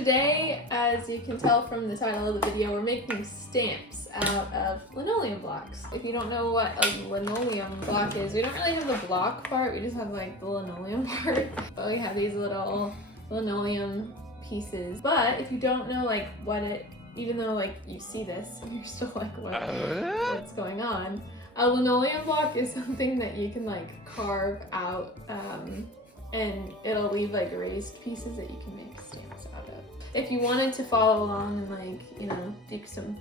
today, as you can tell from the title of the video, we're making stamps out of linoleum blocks. If you don't know what a linoleum block is, we don't really have the block part, we just have like the linoleum part. But we have these little linoleum pieces. But if you don't know like what it, even though like you see this and you're still like, what's going on? A linoleum block is something that you can like carve out and it'll leave like raised pieces that you can make stamps out of. If you wanted to follow along and like, you know, do some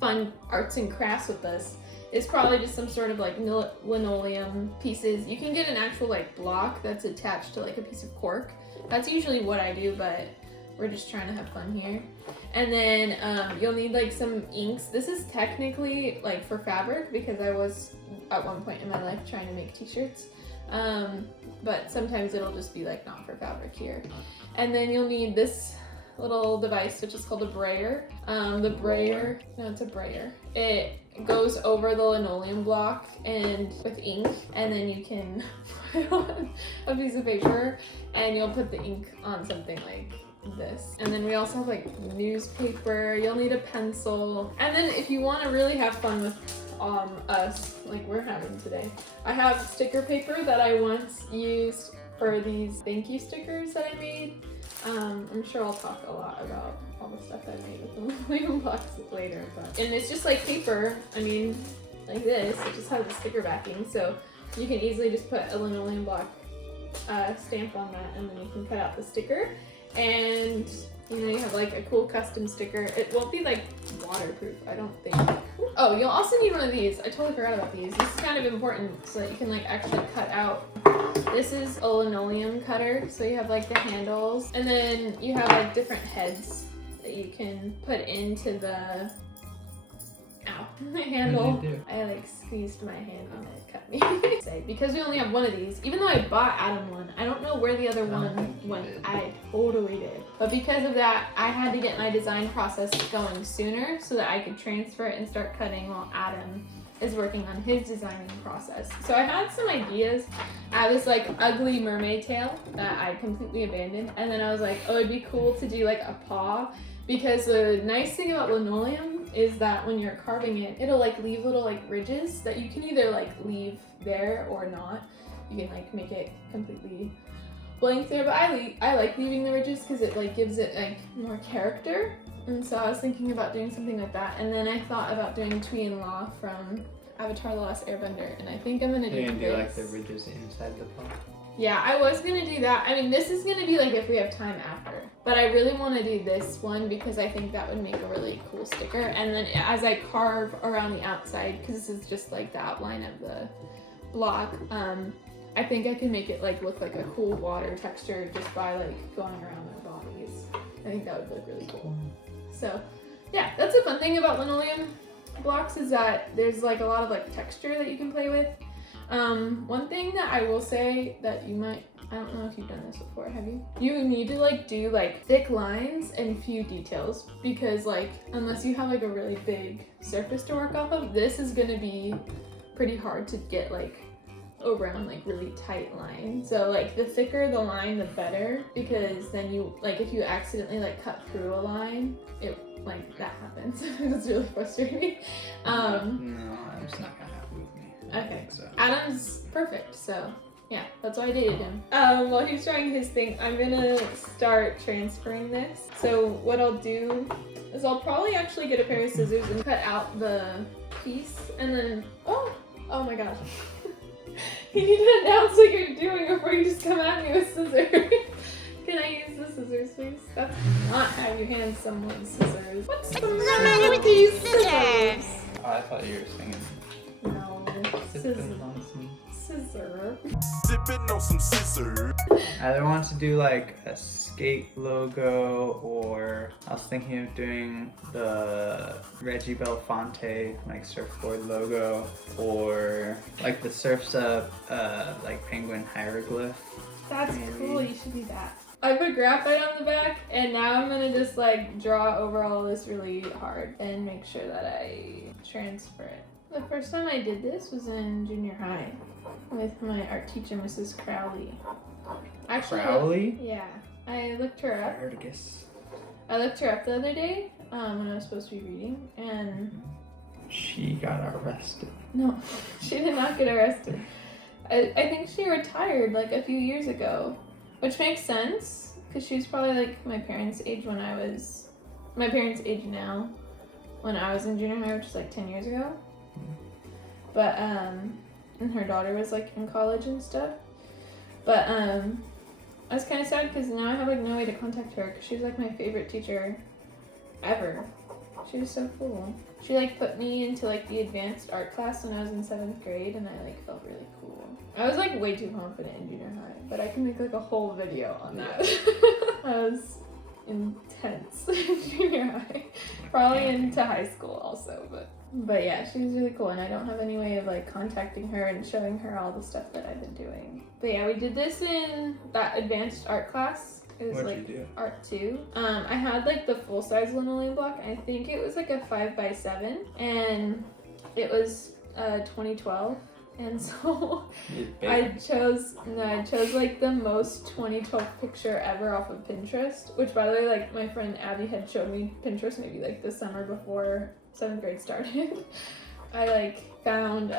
fun arts and crafts with us, it's probably just some sort of like linoleum pieces. You can get an actual like block that's attached to like a piece of cork. That's usually what I do, but we're just trying to have fun here. And then you'll need like some inks. This is technically like for fabric because I was at one point in my life trying to make t-shirts. But sometimes it'll just be like not for fabric here. And then you'll need this little device which is called a brayer. It's a brayer. It goes over the linoleum block and with ink, and then you can put it on a piece of paper and you'll put the ink on something like this. And then we also have like newspaper. You'll need a pencil. And then if you want to really have fun with us like we're having today, I have sticker paper that I once used for these thank you stickers that I made. I'm sure I'll talk a lot about all the stuff I made with the linoleum blocks later, and it's just like paper, I mean like this, it just has a sticker backing, so you can easily just put a linoleum block stamp on that, and then you can cut out the sticker, and you know, you have like a cool custom sticker. It won't be like waterproof, I don't think. Oh, you'll also need one of these. I totally forgot about these. This is kind of important so that you can like actually cut out. This is a linoleum cutter, so you have like the handles, and then you have like different heads that you can put into the handle. I like squeezed my hand and it cut me. Because we only have one of these, even though I bought Adam one, I don't know where the other one went. I totally did. But because of that, I had to get my design process going sooner so that I could transfer it and start cutting while Adam is working on his designing process. So I had some ideas. I had this like ugly mermaid tail that I completely abandoned, and then I was like, oh, it'd be cool to do like a paw, because the nice thing about linoleum is that when you're carving it, it'll like leave little like ridges that you can either like leave there or not. You can like make it completely blank there, but I like leaving the ridges because it like gives it like more character. And so I was thinking about doing something like that, and then I thought about doing Twee and Law from Avatar: The Last Airbender, and I think I'm gonna do You're gonna do like the ridges inside the pot? Yeah, I was gonna do that. I mean, this is gonna be like if we have time after, but I really want to do this one because I think that would make a really cool sticker. And then as I carve around the outside, because this is just like the outline of the block, I think I can make it like look like a cool water texture just by like going around their bodies. I think that would look really cool. So yeah, that's a fun thing about linoleum blocks, is that there's like a lot of like texture that you can play with. One thing that I will say that you might, I don't know if you've done this before, have you? You need to like do like thick lines and few details, because like unless you have like a really big surface to work off of, this is gonna be pretty hard to get like around like really tight lines. So like the thicker the line, the better, because then you like if you accidentally like cut through a line, it like that happens. It's really frustrating. No, it's not gonna happen with me. Okay. So. Adam's perfect, so yeah, that's why I dated him. While he's trying his thing, I'm gonna start transferring this. So what I'll do is I'll probably actually get a pair of scissors and cut out the piece, and then oh my gosh. You need to announce what you're doing before you just come at me with scissors. Can I use the scissors, please? That's not how you hand someone scissors. What's the matter with these scissors? Oh, I thought you were singing. No. Sipping on some Scissor. Sipping on some scissors. I either want to do like a skate logo, or I was thinking of doing the Reggie Belfonte like surfboard logo, or like the Surf's Up like penguin hieroglyph. That's maybe. cool, you should do that. I put graphite on the back, and now I'm gonna just like draw over all this really hard and make sure that I transfer it. The first time I did this was in junior high with my art teacher, Mrs. Crowley. Actually, Crowley? yeah, I looked her up. Artigus. I looked her up the other day when I was supposed to be reading, and She got arrested. no, she did not get arrested. I think she retired like a few years ago, which makes sense because she was probably like my parents' age when I was, my parents' age now, when I was in junior high, which is like 10 years ago. But and her daughter was like in college and stuff. But I was kind of sad because now I have like no way to contact her because she was like my favorite teacher ever. She was so cool. She like put me into like the advanced art class when I was in 7th grade, and I like felt really cool. I was like way too confident in junior high, but I can make like a whole video on that. I was intense in junior high, probably into high school also, but yeah, she was really cool, and I don't have any way of like contacting her and showing her all the stuff that I've been doing. But yeah, we did this in that advanced art class. It was What'd like you do? art 2. I had like the full-size linoleum block. I think it was like a 5x7, and it was 2012. And so I chose like the most 2012 picture ever off of Pinterest, which by the way, like my friend Abby had showed me Pinterest maybe like the summer before 7th grade started. I like found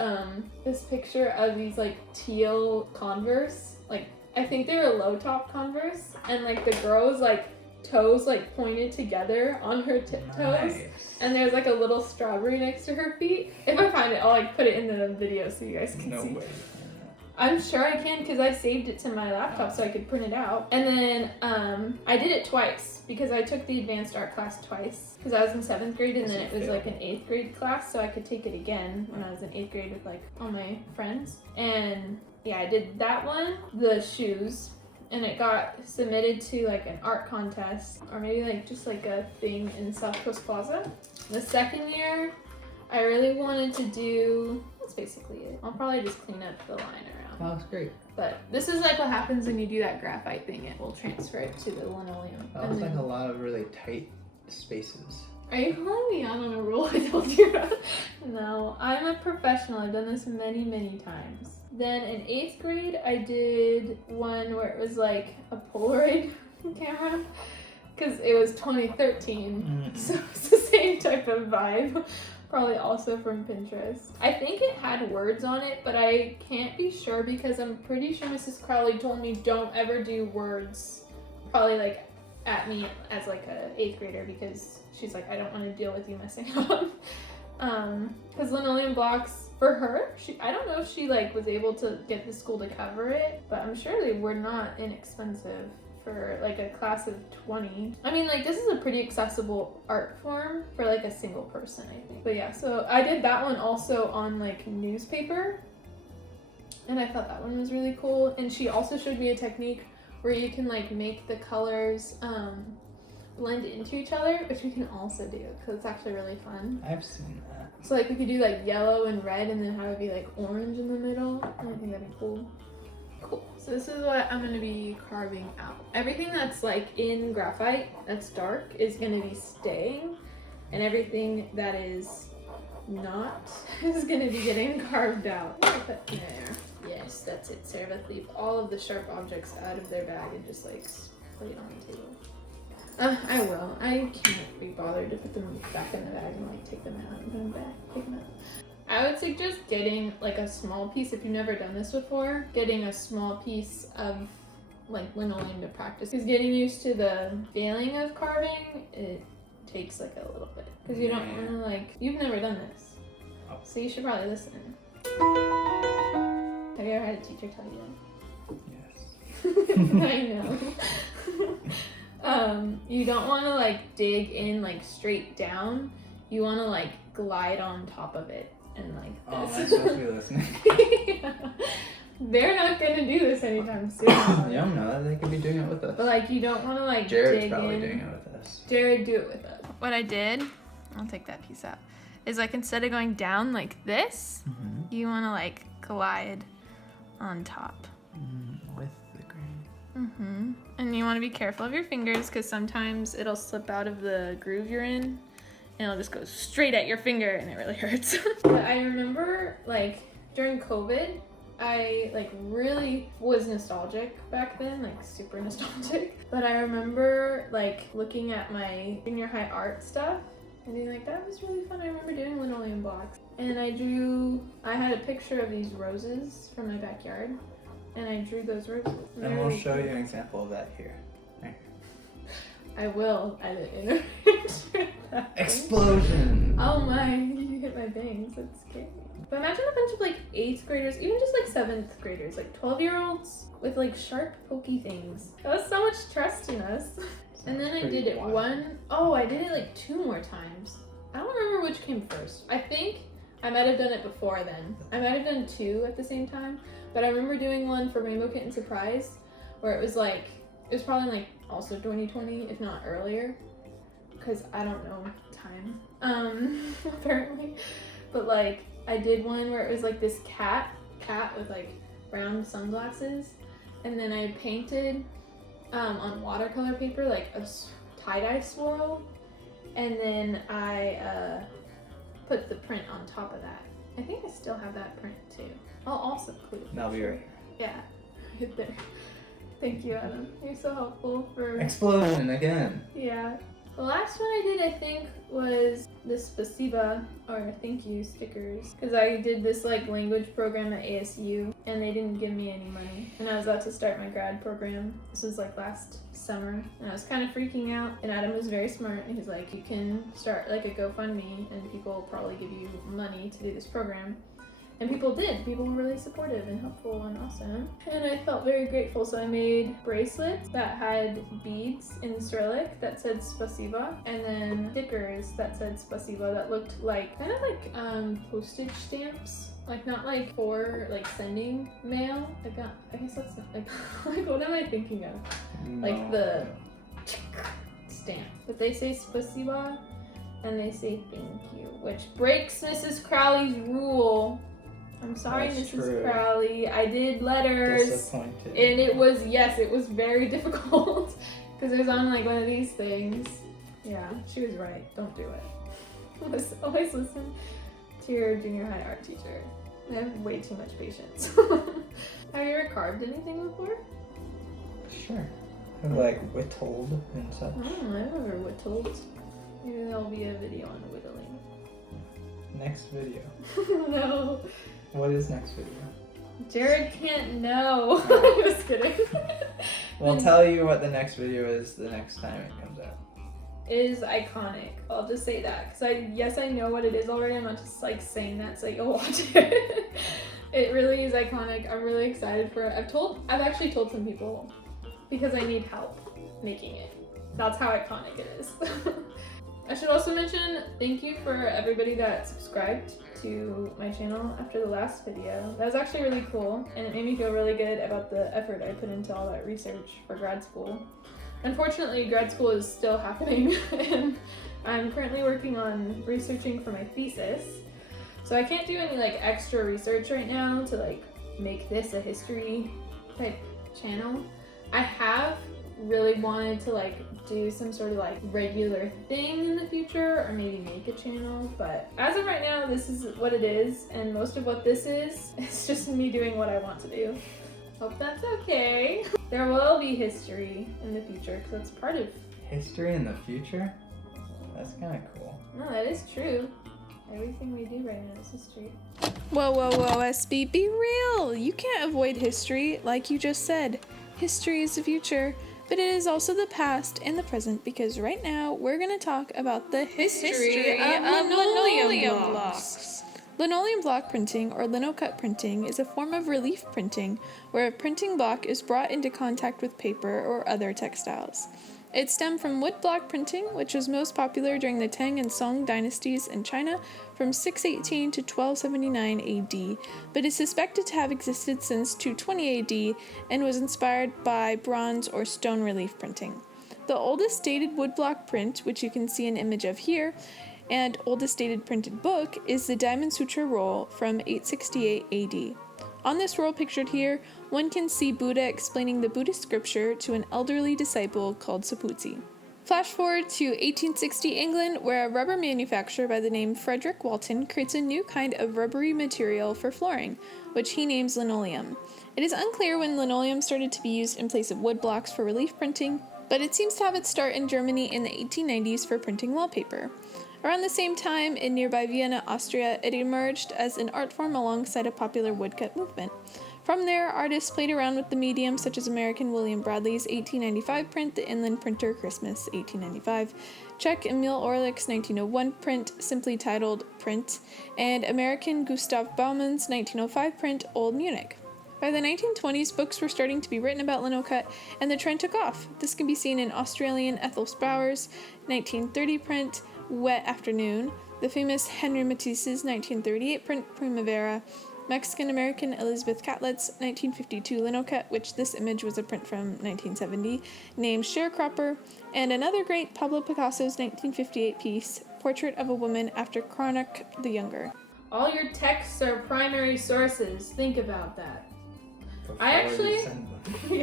this picture of these like teal Converse, like I think they were low top Converse, and like the girl's like toes like pointed together on her tiptoes. Nice. And there's like a little strawberry next to her feet. If I find it, I'll like put it in the video so you guys can No see. way. I'm sure I can because I saved it to my laptop so I could print it out. And then I did it twice because I took the advanced art class twice because I was in 7th grade, and then it was like an 8th grade class, so I could take it again when I was in 8th grade with like all my friends. And yeah, I did that one, the shoes, and it got submitted to like an art contest or maybe like just like a thing in South Coast Plaza. The second year, I really wanted to do, that's basically it. I'll probably just clean up the line around. That looks great. But this is like what happens when you do that graphite thing. It will transfer it to the linoleum. That was like a lot of really tight spaces. Are you calling me out on a rule I told you about? No, I'm a professional. I've done this many, many times. Then in 8th grade, I did one where it was like a Polaroid camera because it was 2013. So it's the same type of vibe. Probably also from Pinterest. I think it had words on it, but I can't be sure because I'm pretty sure Mrs. Crowley told me don't ever do words probably like at me as like a 8th grader because she's like, I don't want to deal with you messing up. Because linoleum blocks for her, I don't know if she like was able to get the school to cover it, but I'm sure they were not inexpensive for like a class of 20. I mean, like this is a pretty accessible art form for like a single person, I think. But yeah, so I did that one also on like newspaper, and I thought that one was really cool. And she also showed me a technique where you can like make the colors blend into each other, which we can also do because it's actually really fun. I've seen that. So like we could do like yellow and red and then have it be like orange in the middle. I think that'd be cool. Cool. So this is what I'm gonna be carving out. Everything that's like in graphite that's dark is gonna be staying, and everything that is not is gonna be getting carved out. Put there. Yes, that's it. Sarah, leave all of the sharp objects out of their bag and just like lay it on the table. I will. I can't be bothered to put them back in the bag and like take them out and put them back. Take them out. I would suggest getting like a small piece, if you've never done this before, getting a small piece of like linoleum to practice. Because getting used to the feeling of carving, it takes like a little bit. Because you don't want to like, you've never done this. So you should probably listen. Have you ever had a teacher tell you Yes. that? I know. You don't want to like dig in like straight down. You want to like glide on top of it. And like this. Oh, I'm supposed to be listening. Yeah. They're not gonna do this anytime soon. You don't know that. They could be doing it with us. But like you don't want to like Jared's dig probably in. doing it with us. Jared, do it with us. What I did, I'll take that piece out, is like instead of going down like this, you want to like glide on top. With the grain. And you want to be careful of your fingers because sometimes it'll slip out of the groove you're in. And it'll just go straight at your finger and it really hurts. But I remember like during COVID, I like really was nostalgic back then, like super nostalgic. But I remember like looking at my junior high art stuff and being like, that was really fun. I remember doing linoleum blocks. And I had a picture of these roses from my backyard and I drew those roses. And we'll show you an example of that here. I will edit in Explosion! Oh my, you hit my bangs, that's scary. But imagine a bunch of like 8th graders, even just like 7th graders, like 12-year-olds with like sharp, pokey things. That was so much trust in us. And then I did it I did it like 2 more times. I don't remember which came first. I think I might have done it before then. I might have done 2 at the same time, but I remember doing one for Rainbow Kitten Surprise where it was probably like also 2020, if not earlier, because I don't know time, apparently. But like, I did one where it was like this cat with like brown sunglasses, and then I painted on watercolor paper like a tie-dye swirl, and then I put the print on top of that. I think I still have that print too. I'll also include it. That'll be right here. Yeah, right there. Thank you, Adam. You're so helpful for... Explosion again. Yeah. The last one I did, I think, was the Spasiba, or thank you stickers. Because I did this like language program at ASU, and they didn't give me any money. And I was about to start my grad program. This was like last summer, and I was kind of freaking out. And Adam was very smart, and he's like, you can start like a GoFundMe, and people will probably give you money to do this program. And people did. People were really supportive and helpful and awesome. And I felt very grateful. So I made bracelets that had beads in Cyrillic that said Spasiba, and then stickers that said Spasiba that looked like kind of like postage stamps. Like not like for like sending mail. I guess that's not like like what am I thinking of? No. Like the stamp. But they say Spasiba and they say thank you, which breaks Mrs. Crowley's rule. I'm sorry, That's Mrs. true. Crowley. I did letters. Disappointed. And it was very difficult. Because it was on like one of these things. Yeah, she was right. Don't do it. Always listen to your junior high art teacher. I have way too much patience. Have you ever carved anything before? Sure. I've like whittled and such. Oh, I've never whittled. Maybe there'll be a video on whittling. Next video. No. What is next video? Jared can't know. I'm just kidding. We'll tell you what the next video is the next time it comes out. It is iconic. I'll just say that. Because I know what it is already. I'm not just like saying that so you'll watch it. It really is iconic. I'm really excited for it. I've actually told some people because I need help making it. That's how iconic it is. I should also mention thank you for everybody that subscribed to my channel after the last video. That was actually really cool, and it made me feel really good about the effort I put into all that research for grad school. Unfortunately, grad school is still happening, and I'm currently working on researching for my thesis. So I can't do any like extra research right now to like make this a history type channel. I have really wanted to like do some sort of like regular thing in the future, or maybe make a channel, but as of right now this is what it is, and most of what this is just me doing what I want to do. Hope that's okay. There will be history in the future because that's part of History in the future? That's kind of cool. no, that is true. Everything we do right now is history. Whoa, SB, be real! You can't avoid history, like you just said. History is the future, but it is also the past and the present, because right now we're going to talk about the history of linoleum blocks. Linoleum block printing, or linocut printing, is a form of relief printing where a printing block is brought into contact with paper or other textiles. It stemmed from wood block printing, which was most popular during the Tang and Song dynasties in China from 618 to 1279 AD, but is suspected to have existed since 220 AD and was inspired by bronze or stone relief printing. The oldest dated woodblock print, which you can see an image of here, and oldest dated printed book is the Diamond Sutra roll from 868 AD. On this roll pictured here, one can see Buddha explaining the Buddhist scripture to an elderly disciple called Saputsi. Flash forward to 1860 England, where a rubber manufacturer by the name Frederick Walton creates a new kind of rubbery material for flooring, which he names linoleum. It is unclear when linoleum started to be used in place of wood blocks for relief printing, but it seems to have its start in Germany in the 1890s for printing wallpaper. Around the same time, in nearby Vienna, Austria, it emerged as an art form alongside a popular woodcut movement. From there, artists played around with the medium, such as American William Bradley's 1895 print, The Inland Printer, Christmas, 1895, Czech Emil Orlik's 1901 print, simply titled Print, and American Gustave Baumann's 1905 print, Old Munich. By the 1920s, books were starting to be written about linocut, and the trend took off. This can be seen in Australian Ethel Spowers' 1930 print, Wet Afternoon, the famous Henri Matisse's 1938 print, Primavera, Mexican-American Elizabeth Catlett's 1952 linocut, which this image was a print from 1970, named Sharecropper, and another great Pablo Picasso's 1958 piece, Portrait of a Woman after Cranach the Younger. All your texts are primary sources. Think about that. Before I actually- you send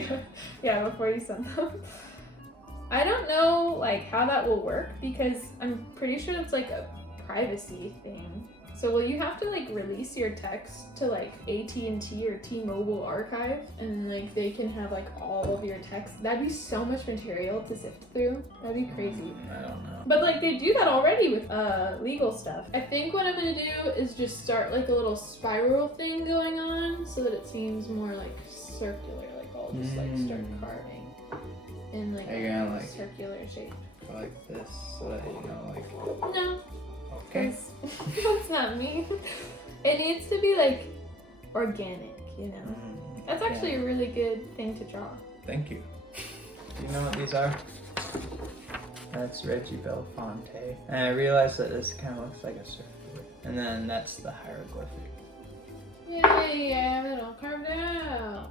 them. yeah, before you send them. I don't know like how that will work because I'm pretty sure it's like a privacy thing. So will you have to like release your text to like AT&T or T-Mobile archive and like they can have like all of your text? That'd be so much material to sift through. That'd be crazy. I don't know. But like they do that already with legal stuff. I think what I'm gonna do is just start like a little spiral thing going on so that it seems more like circular. Like I'll just like start carving in like Are you a gonna, like, circular shape. Go like this so that you know, like. No, Okay. because that's not me. It needs to be like organic, you know. Mm, That's actually yeah. a really good thing to draw. Thank you. Do you know what these are? That's Reggie Belfonte. And I realized that this kind of looks like a circle. And then that's the hieroglyphic. Yay! I have it all carved out.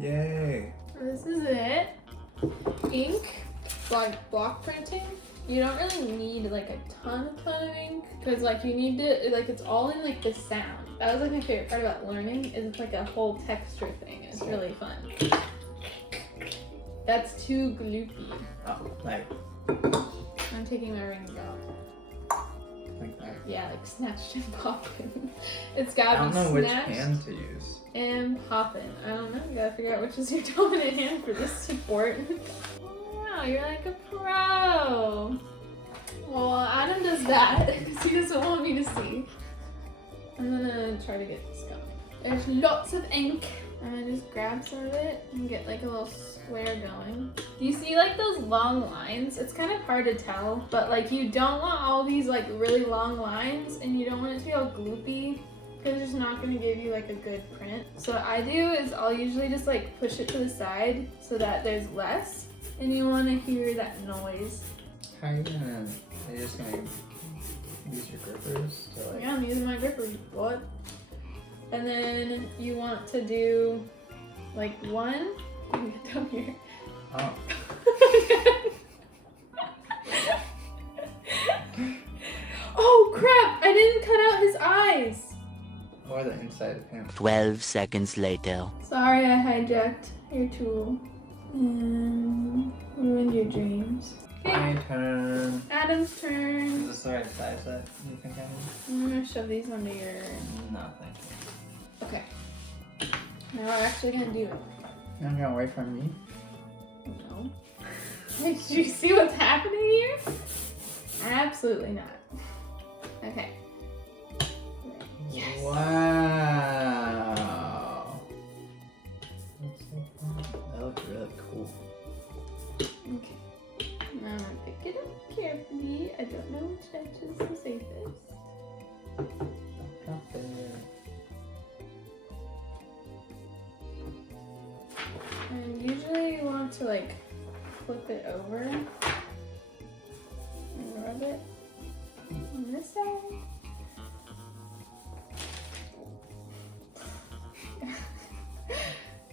Yay! This is it. Ink, like block printing. You don't really need like a ton of ink because like you need to like it's all in like the sound. That was like my favorite part about learning is it's like a whole texture thing. It's really fun. That's too gloopy. Oh, like I'm taking my rings out. that. Yeah, like snatched and popping. It's I gotta don't be know which snatched hand to use. and popping. I don't know. You gotta figure out which is your dominant hand for this support. Wow, you're like a pro. Well, Adam does that because he doesn't want me to see. I'm gonna try to get this going. There's lots of ink. I'm gonna just grab some of it and get like a little square going. Do you see like those long lines? It's kind of hard to tell, but like you don't want all these like really long lines and you don't want it to be all gloopy because it's just not gonna give you like a good print. So what I do is I'll usually just like push it to the side so that there's less and you want to hear that noise. How are you gonna? Are you just gonna use your grippers to like? Yeah, I'm using my grippers, what? And then you want to do like one. Let me get down here. Oh. Oh crap! I didn't cut out his eyes! Or the inside of him. 12 seconds later. Sorry I hijacked your tool. And ruined your dreams. My turn. Adam's Is turn. this the right size that you think I need? I'm gonna shove these under your... No, thank you. Okay. Now we're actually gonna do it. You're not gonna wait for me? No. Wait, do you see what's happening here? Absolutely not. Okay. Yes. Wow. That looks really cool. Okay. Now I'm gonna pick it up carefully. I don't know which edge is the safest. Drop it. And usually you want to like flip it over and rub it on this side.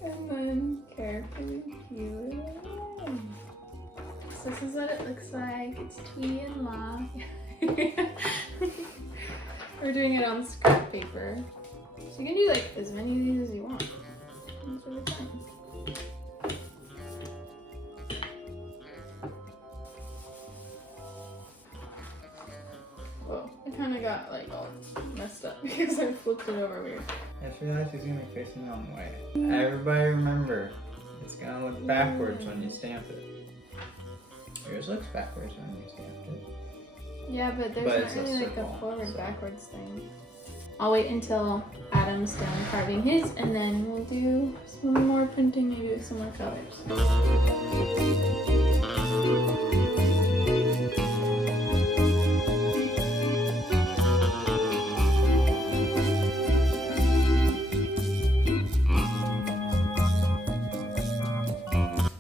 And then carefully peel it away. So this is what it looks like. It's twee and long. We're doing it on scrap paper. So you can do like as many of these as you want. It's really fun. got like all messed up because I flipped it over weird. I just realized he's gonna be facing the wrong way. Everybody remember, it's gonna look backwards when you stamp it. Yours looks backwards when you stamped it. Yeah, but there's But it's not a really like circle, a forward so- backwards thing. I'll wait until Adam's done carving his, and then we'll do some more printing, maybe with some more colors.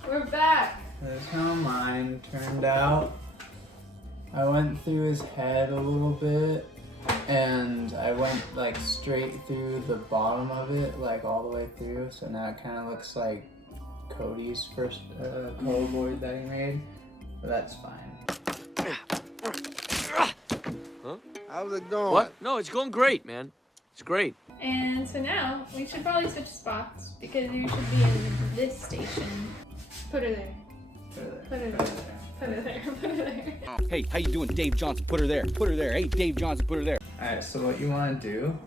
We're back! That's how mine turned out. I went through his head a little bit, and I went like straight through the bottom of it, like all the way through, so now it kind of looks like Cody's first color board that he made, but that's fine. How's it going? What? No, it's going great, man. It's great. And so now, we should probably switch spots, because you should be in this station. Put her there. Put her there. Put her there. Put her there. Hey, how you doing, Dave Johnson? Put her there. Put her there. Hey, Dave Johnson, put her there. Alright, so what you want to do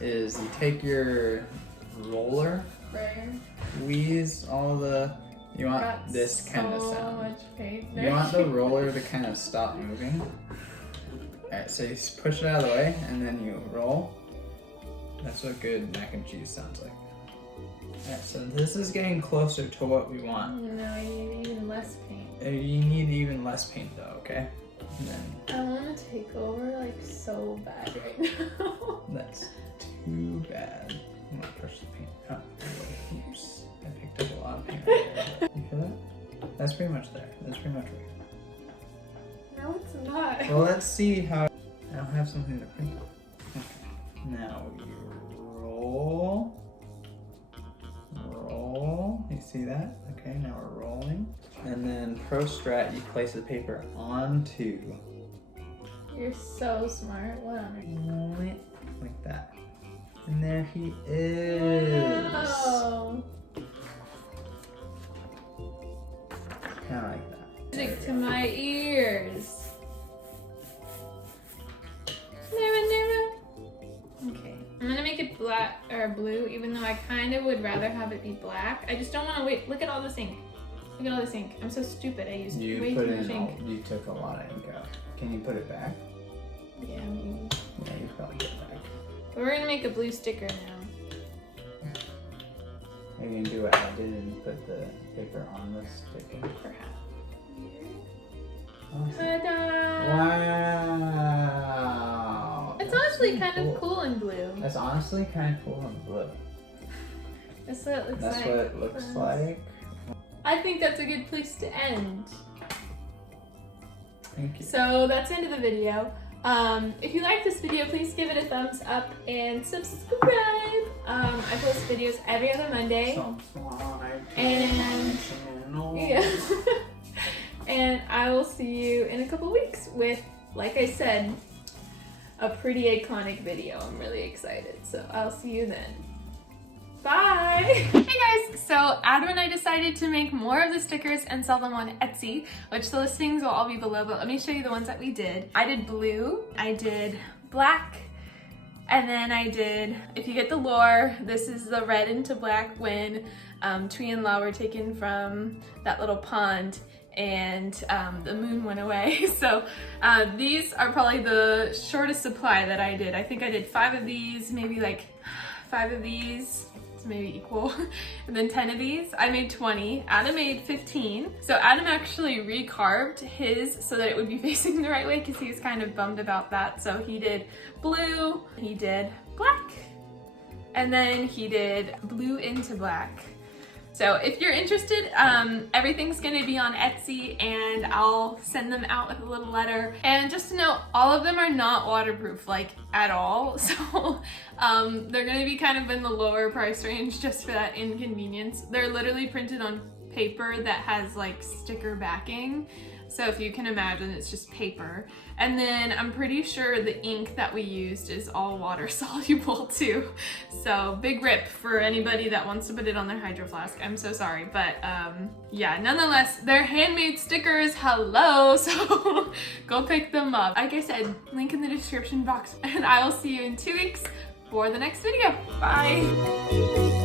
is you take your roller, Right. squeeze all the, you want Got this kind of so sound. much paint You there. want the roller to kind of stop moving. Alright, so you just push it out of the way and then you roll. That's what good mac and cheese sounds like. Alright, so this is getting closer to what we want. No, you need even less paint. You need even less paint though, okay? And then I want to take over like so bad right now. that's too bad. I'm gonna push the paint up. Oops, I picked up a lot of paint right there. You feel that? That's pretty much there. That's pretty much right. No, it's not. Well, let's see how. I don't have something to print on. Okay. Now we roll. Roll. You see that? Okay, now we're rolling. And then Pro Strat, you place the paper onto. You're so smart. What on earth? Like that. And there he is. Wow. Kind of like that. Music to my ears. Never, never. Okay. I'm gonna make it black or blue, even though I kind of would rather have it be black. I just don't want to wait. Look at all this ink. Look at all this ink. I'm so stupid. I used You way put too much in. ink. You took a lot of ink out. Can you put it back? Yeah, maybe. Yeah, you probably get it back. But we're gonna make a blue sticker now. Maybe you can do what I did and put the paper on the sticker. Perhaps. Awesome. Ta-da! Wow. It's That's honestly really kind of cool in blue. That's honestly kind of cool in blue. That's what it looks That's like. what it looks like. I think that's a good place to end. Thank you. So that's the end of the video. If you like this video, please give it a thumbs up and subscribe. I post videos every other Monday. And yeah. And I will see you in a couple weeks with, like I said, a pretty iconic video. I'm really excited. So I'll see you then. Bye! Hey guys! So Adam and I decided to make more of the stickers and sell them on Etsy, which the listings will all be below, but let me show you the ones that we did. I did blue, I did black, and then I did, if you get the lore, this is the red into black when Twee and Lau were taken from that little pond and the moon went away. So these are probably the shortest supply that I did. I think I did 5 of these, maybe like 5 of these, maybe equal, and then 10 of these. I made 20. Adam made 15. So Adam actually recarved his so that it would be facing the right way because he was kind of bummed about that. So he did blue, he did black, and then he did blue into black. So if you're interested, everything's gonna be on Etsy and I'll send them out with a little letter. And just to note, all of them are not waterproof, like at all. So they're gonna be kind of in the lower price range just for that inconvenience. They're literally printed on paper that has like sticker backing. So if you can imagine, it's just paper. And then I'm pretty sure the ink that we used is all water soluble too. So big rip for anybody that wants to put it on their hydro flask. I'm so sorry, but yeah, nonetheless, they're handmade stickers, hello, so go pick them up. Like I said, link in the description box, and I will see you in 2 weeks for the next video. Bye.